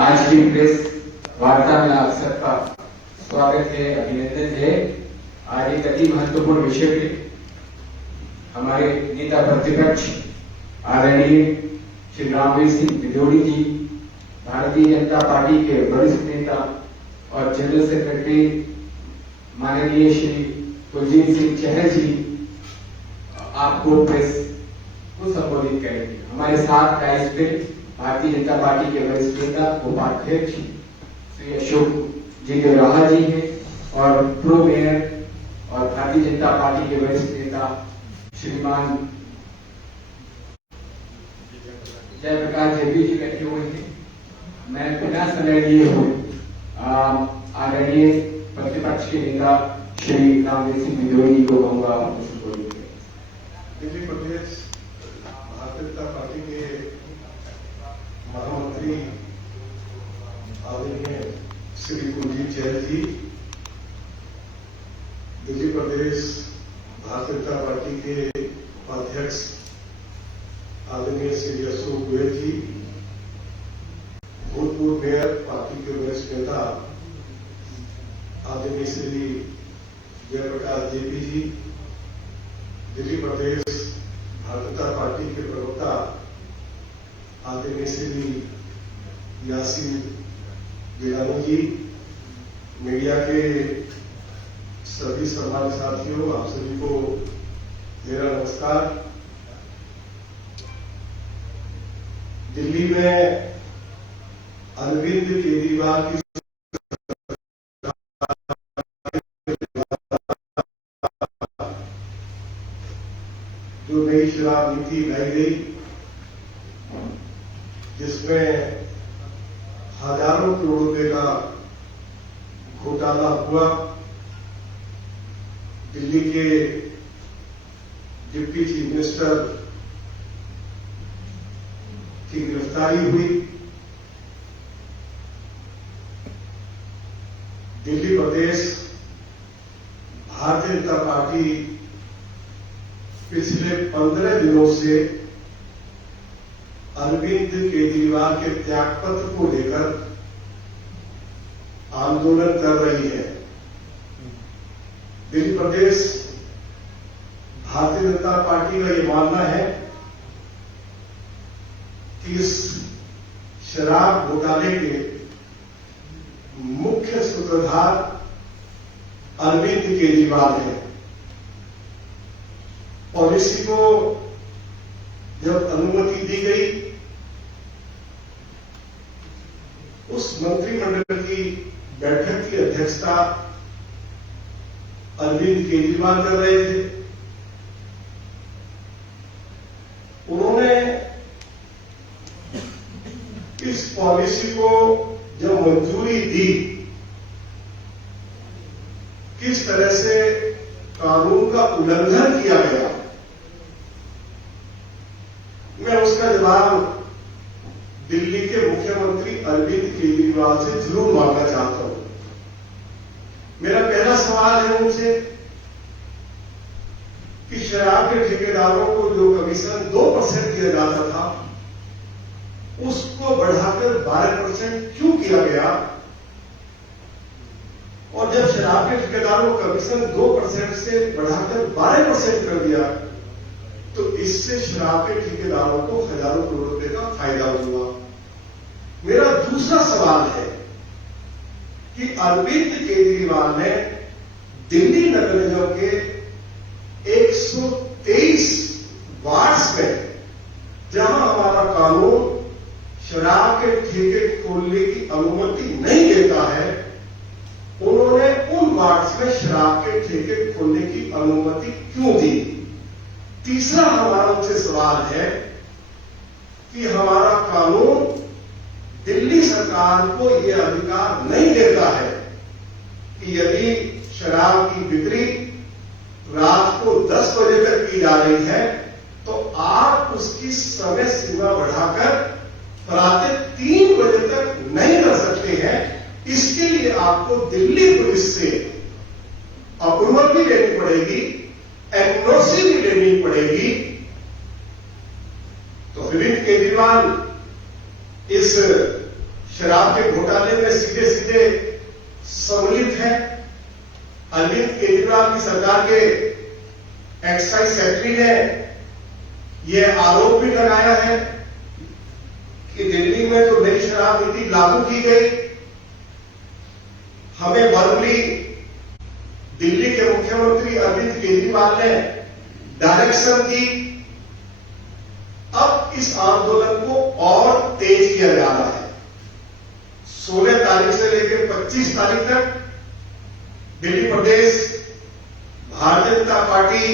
आज की प्रेस वार्ता में आप सबका स्वागत है, अभिनंदन है। आज एक अति महत्वपूर्ण विषय पे हमारे नेता प्रतिपक्ष आदरणीय श्री रामवीर सिंह बिदोड़ी जी, भारतीय जनता पार्टी के वरिष्ठ नेता और जनरल सेक्रेटरी माननीय श्री कुलजीत सिंह चहल जी आपको प्रेस को संबोधित करेंगे। हमारे साथ डायस पे भारतीय जनता पार्टी के वरिष्ठ नेता उपाध्यक्ष श्री अशोक जी राहा जी हैं और प्रो मेयर और भारतीय जनता पार्टी के वरिष्ठ नेता श्रीमान जयप्रकाश जेपी जी बैठे हुए हैं। मैं बिना समय लिए हुए आदरणीय प्रतिपक्ष के नेता श्री रामवीर सिंह बिदोड़ी जी को कहूंगा दिल्ली प्रदेश भारतीय जनता पार्टी के महामंत्री आदरणीय श्री कुलजीत चहल जी, दिल्ली प्रदेश भारतीय जनता पार्टी के उपाध्यक्ष आदरणीय श्री अशोक गोयल जी, भूतपूर्व मेयर पार्टी के वरिष्ठ नेता आदरणीय श्री जयप्रकाश जेपी जी, दिल्ली प्रदेश भारतीय जनता पार्टी के प्रवक्ता आदरणीय श्री यासीर गिलानी जी, मीडिया के सभी सम्मानित साथियों, आप सभी को मेरा नमस्कार। दिल्ली में अरविंद केजरीवाल की जो नई शराब नीति लाई गई, जिसमें हजारों करोड़ रुपए का घोटाला हुआ, दिल्ली के डिप्टी चीफ मिनिस्टर की गिरफ्तारी हुई, दिल्ली प्रदेश भारतीय जनता पार्टी पिछले 15 दिनों से अरविंद केजरीवाल के त्यागपत्र को लेकर आंदोलन कर रही है। दिल्ली प्रदेश भारतीय जनता पार्टी का यह मानना है कि इस शराब घोटाले के मुख्य सूत्रधार अरविंद केजरीवाल है। पॉलिसी को जब अनुमति दी गई, उस मंत्रिमंडल की बैठक की अध्यक्षता अरविंद केजरीवाल कर रहे थे। उन्होंने इस पॉलिसी को जब मंजूरी दी, किस तरह से कानून का उल्लंघन किया गया, मैं उसका जवाब दिल्ली के मुख्यमंत्री अरविंद केजरीवाल से जरूर मांगना चाहता हूं। मेरा पहला सवाल है उनसे कि शराब के ठेकेदारों को जो कमीशन 2% दिया जाता था, उसको बढ़ाकर 12% क्यों किया गया? और जब शराब के ठेकेदारों को कमीशन 2% से बढ़ाकर 12% कर दिया, तो इससे शराब के ठेकेदारों को हजारों करोड़ रुपए का फायदा हुआ। मेरा दूसरा सवाल है कि अरविंद केजरीवाल ने दिल्ली नगर निगम के 123 वार्ड्स में, जहां हमारा कानून शराब के ठेके खोलने की अनुमति नहीं देता है, उन्होंने उन वार्ड्स में शराब के ठेके खोलने की अनुमति क्यों दी? तीसरा हमारा उनसे सवाल है कि हमारा कानून दिल्ली सरकार को यह अधिकार नहीं देता है कि यदि शराब की बिक्री रात को 10 बजे तक की जा रही है, तो आप उसकी समय सीमा बढ़ाकर प्रातः 3 बजे तक नहीं कर सकते हैं। इसके लिए आपको दिल्ली पुलिस से अप्रूवल भी लेनी पड़ेगी, एनओसी भी लेनी पड़ेगी। तो अरविंद केजरीवाल इस शराब के घोटाले में सीधे सीधे सम्मिलित है। अरविंद केजरीवाल की सरकार के एक्साइज सेक्रेटरी ने यह आरोप भी लगाया है कि दिल्ली में जो नई शराब नीति लागू की गई, हमें वर्बली दिल्ली के मुख्यमंत्री अरविंद केजरीवाल ने डायरेक्शन दी। अब इस आंदोलन को और तेज किया जा रहा है। 16 तारीख से लेकर 25 तारीख तक दिल्ली प्रदेश भारतीय जनता पार्टी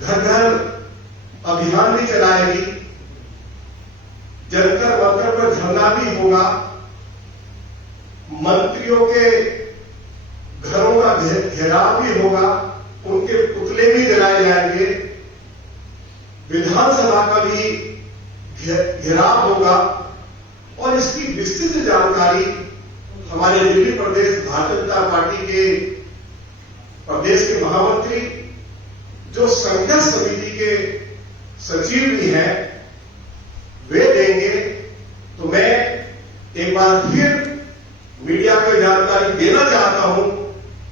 घर घर अभियान भी चलाएगी, जंतर मंतर पर धरना भी होगा, मंत्रियों के घरों का घेराव भी होगा, उनके पुतले भी जलाए जाएंगे, विधानसभा का भी घेराव होगा। और इसकी विस्तृत जानकारी हमारे दिल्ली प्रदेश भारतीय जनता पार्टी के प्रदेश के महामंत्री, जो संघर्ष समिति के सचिव भी हैं, वे देंगे। तो मैं एक बार फिर मीडिया को जानकारी देना चाहता हूं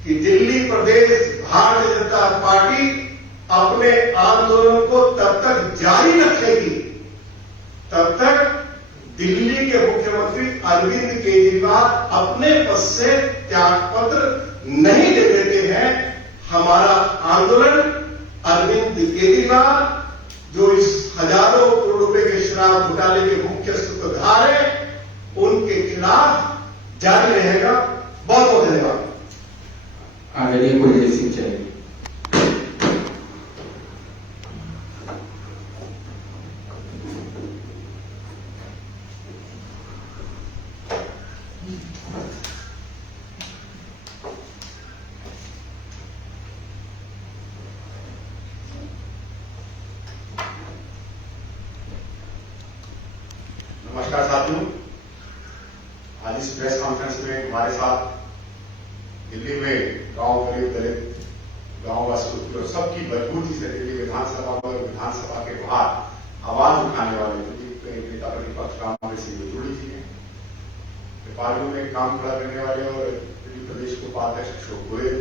कि दिल्ली प्रदेश भारतीय जनता पार्टी अपने आंदोलन को तब तक जारी रखेगी तब तक दिल्ली के मुख्यमंत्री अरविंद केजरीवाल अपने पद से त्यागपत्र नहीं दे देते हैं। हमारा आंदोलन अरविंद केजरीवाल, जो इस हजारों करोड़ रुपए के शराब घोटाले के मुख्य सूत्रधार हैं, उनके खिलाफ जारी रहेगा। बहुत बहुत धन्यवाद। आदरणीय कुलदीप सिंह चौधरी। नमस्कार साथियों, आज इस प्रेस कॉन्फ्रेंस में हमारे साथ दिल्ली में गांव गरीब दलित गांववासी और सबकी मजबूती से दिल्ली विधानसभा और विधानसभा के बाहर आवाज उठाने वाले नेता प्रतिपक्ष राम सिंह विदुड़ी जी हैं, नेपालियों में काम खड़ा करने वाले और दिल्ली प्रदेश के उपाध्यक्ष अशोक गोयल,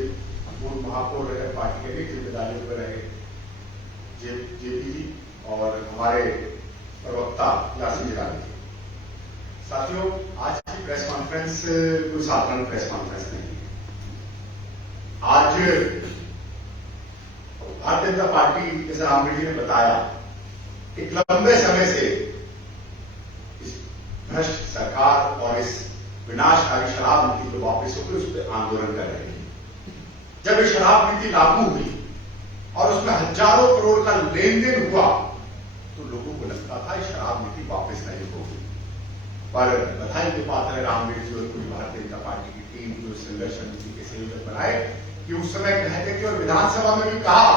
पूर्व महापौर रहे, पार्टी के अनेक जिम्मेदारियों पर रहे जेपी जी और हमारे प्रवक्ता यासीन ईरानी। साथियों, आज की प्रेस कॉन्फ्रेंस कोई साधारण प्रेस कॉन्फ्रेंस नहीं है। आज भारतीय जनता पार्टी, जैसे रामगढ़ जी ने बताया, एक लंबे समय से इस भ्रष्ट सरकार और इस विनाशकारी शराब नीति को वापस होकर उस पर आंदोलन कर रहे हैं। जब ये शराब नीति लागू हुई और उसमें हजारों करोड़ का लेन देन हुआ तो लोगों को लगता था शराब नीति वापस नहीं होगी। पर बधाई के पात्र है रामगढ़ जी और पूरी भारतीय जनता पार्टी की टीम, जो संघर्ष समिति के संयोजक बनाए, कि उस समय कहते थे और विधानसभा में भी कहा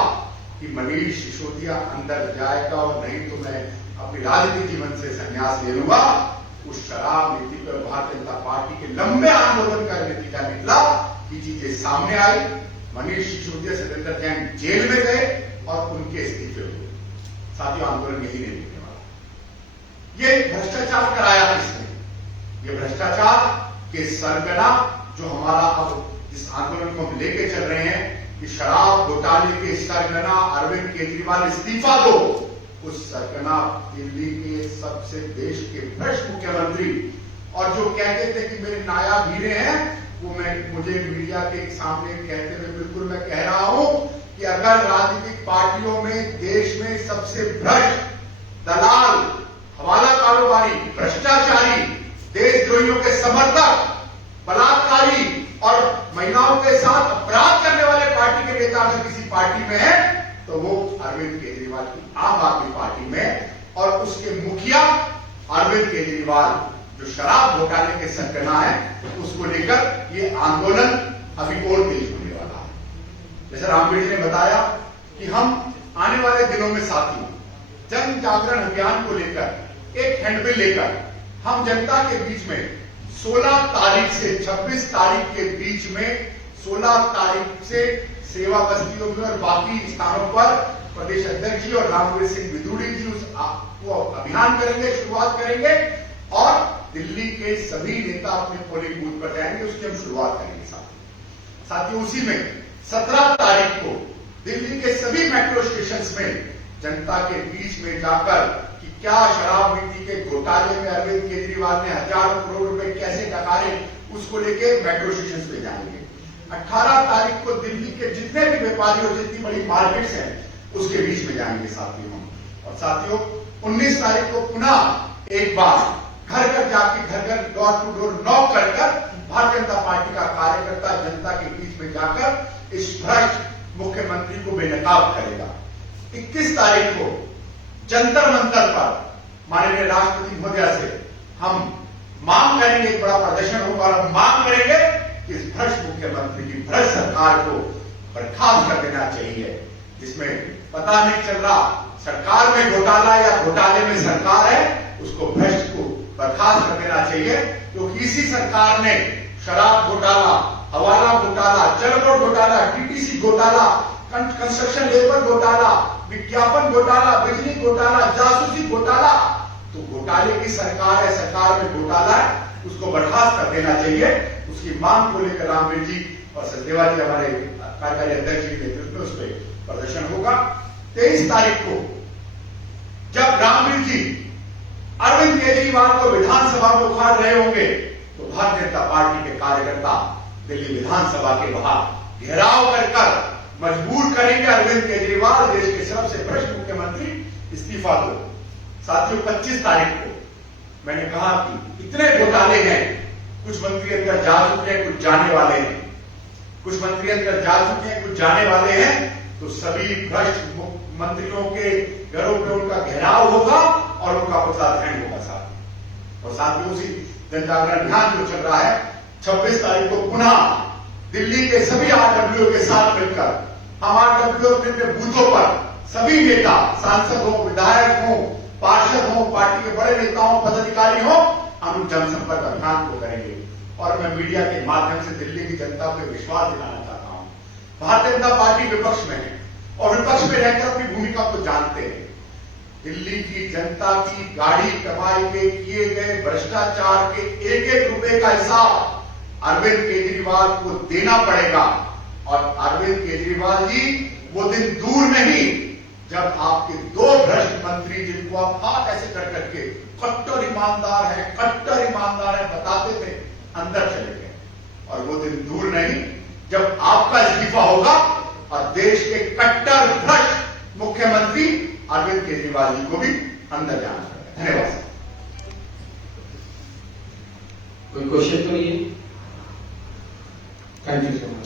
कि मनीष सिसोदिया अंदर जाएगा और नहीं तो मैं अपनी राजनीतिक जीवन से संन्यास ले लूंगा। उस शराब नीति पर भारतीय जनता पार्टी के लंबे आंदोलन का नतीजा निकला कि चीजें सामने आई। मनीष सिसोदिया सतेंद्र जैन जेल में गए और उनके इस्तीफे हुए। साथियों, आंदोलन यही नहीं रुकने वाला। ये भ्रष्टाचार कराया किसने? ये भ्रष्टाचार के सरगना जो हमारा अब इस आंदोलन को हम लेके चल रहे हैं कि शराब घोटाले के सरगना अरविंद केजरीवाल इस्तीफा दो, उस सरगना दिल्ली के सबसे देश के भ्रष्ट मुख्यमंत्री और जो कहते थे कि मेरे नायाब हीरे हैं, वो मुझे मीडिया के सामने कहते हुए बिल्कुल मैं कह रहा हूं कि अगर राजनीतिक पार्टियों में देश में सबसे भ्रष्ट, दलाल, हवाला कारोबारी, भ्रष्टाचारी, देशद्रोहियों के समर्थक, बलात्कारी और महिलाओं के साथ अपराध करने वाले पार्टी के नेता अगर किसी पार्टी में है तो वो अरविंद केजरीवाल की आम आदमी पार्टी में, और उसके मुखिया अरविंद केजरीवाल जो शराब घोटाले के सरगना है, उसको लेकर ये आंदोलन अभी और तेज होने वाला है। जैसे रामगढ़ जी ने बताया कि हम आने वाले दिनों में साथियों जन जागरण अभियान को लेकर एक हैंडबिल लेकर हम जनता के बीच में 16 तारीख से 26 तारीख के बीच में 16 तारीख से सेवा बस्तियों में और बाकी स्थानों पर प्रदेश अध्यक्ष जी और रामगढ़ सिंह विदुड़ी जी उस अभियान करेंगे, शुरुआत करेंगे और दिल्ली के सभी नेता अपने पोलिंग बूथ पर जाएंगे, उसकी हम शुरुआत करेंगे। साथियों, उसी में 17 तारीख को दिल्ली के सभी मेट्रो स्टेशन में जनता के बीच में जाकर कि क्या शराब नीति के घोटाले में अरविंद केजरीवाल ने हजारों करोड़ रुपए कैसे डकारे, उसको लेके मेट्रो स्टेशन पे जाएंगे। 18 तारीख को दिल्ली के जितने भी व्यापारी और जितनी बड़ी मार्केट्स हैं उसके बीच में जाएंगे साथियों। और साथियों, 19 तारीख को पुनः एक बार घर घर जाके, घर डोर टू डोर नॉक कर भारतीय जनता पार्टी का कार्यकर्ता जनता के बीच में जाकर इस भ्रष्ट मुख्यमंत्री को बेनकाब करेगा। 21 तारीख को जंतर मंतर पर माननीय राष्ट्रपति महोदय से हम मांग करेंगे, एक बड़ा प्रदर्शन होगा और हम मांग करेंगे कि इस भ्रष्ट मुख्यमंत्री की भ्रष्ट सरकार को बर्खास्त कर देना चाहिए, जिसमें पता नहीं चल रहा सरकार में घोटाला या घोटाले में सरकार है, उसको भ्रष्ट को बर्खास्त कर देना चाहिए। क्योंकि इसी सरकार ने शराब घोटाला, हवाला घोटाला, चरमोट घोटाला, टीटीसी घोटाला, कंस्ट्रक्शन लेबर घोटाला, विज्ञापन घोटाला, बिजली घोटाला, जासूसी घोटाला, तो घोटाले की सरकार है, सरकार में घोटाला है, उसको बर्खास्त कर देना चाहिए। उसकी मांग को लेकर रामवीर जी और सचदेवा जी हमारे कार्यकारी अध्यक्ष जी के नेतृत्व में उस पर प्रदर्शन होगा। 23 तारीख को जब रामवीर जी अरविंद केजरीवाल को विधानसभा में उखाड़ रहे होंगे तो भारतीय जनता पार्टी के कार्यकर्ता दिल्ली विधानसभा के बाहर घेराव कर मजबूर करेंगे अरविंद केजरीवाल, देश के सबसे भ्रष्ट मुख्यमंत्री, इस्तीफा दो। साथियों, 25 तारीख को मैंने कहा कि इतने घोटाले हैं, कुछ मंत्री अंदर जा चुके हैं, कुछ जाने वाले हैं, कुछ मंत्री अंदर जा चुके हैं, कुछ जाने वाले हैं, तो सभी भ्रष्ट मंत्रियों के घरों पे उनका घेराव होगा और उनका पुतलादहन होगा साथ। और साथ ही उसी जनजागरण अभियान जो चल रहा है, 26 तारीख को पुनः दिल्ली के सभी आरडब्ल्यू के साथ मिलकर हम आरडब्ल्यू अपने बूथों पर सभी नेता, सांसद हो, विधायक हो, पार्षद हो, पार्टी के बड़े नेताओं, पदाधिकारी हो, हम जनसंपर्क अभियान को करेंगे। और मैं मीडिया के माध्यम से दिल्ली की जनता को विश्वास दिलाना चाहता हूं, भारतीय जनता पार्टी विपक्ष में है और विपक्ष में रहकर अपनी भूमिका को जानते हैं। दिल्ली की जनता की गाड़ी कमाई के किए गए भ्रष्टाचार के एक एक रुपए का हिसाब अरविंद केजरीवाल को देना पड़ेगा। और अरविंद केजरीवाल जी, वो दिन दूर नहीं जब आपके 2 भ्रष्ट मंत्री, जिनको आप हाथ ऐसे कर करके कट्टर ईमानदार है बताते थे, अंदर चले गए। और वो दिन दूर नहीं जब आपका इस्तीफा होगा और देश के कट्टर भ्रष्ट मुख्यमंत्री अरविंद केजरीवाल जी को भी अंदर जाना पड़ेगा। धन्यवाद। कोई क्वेश्चन तो नहीं है? Thank you so much.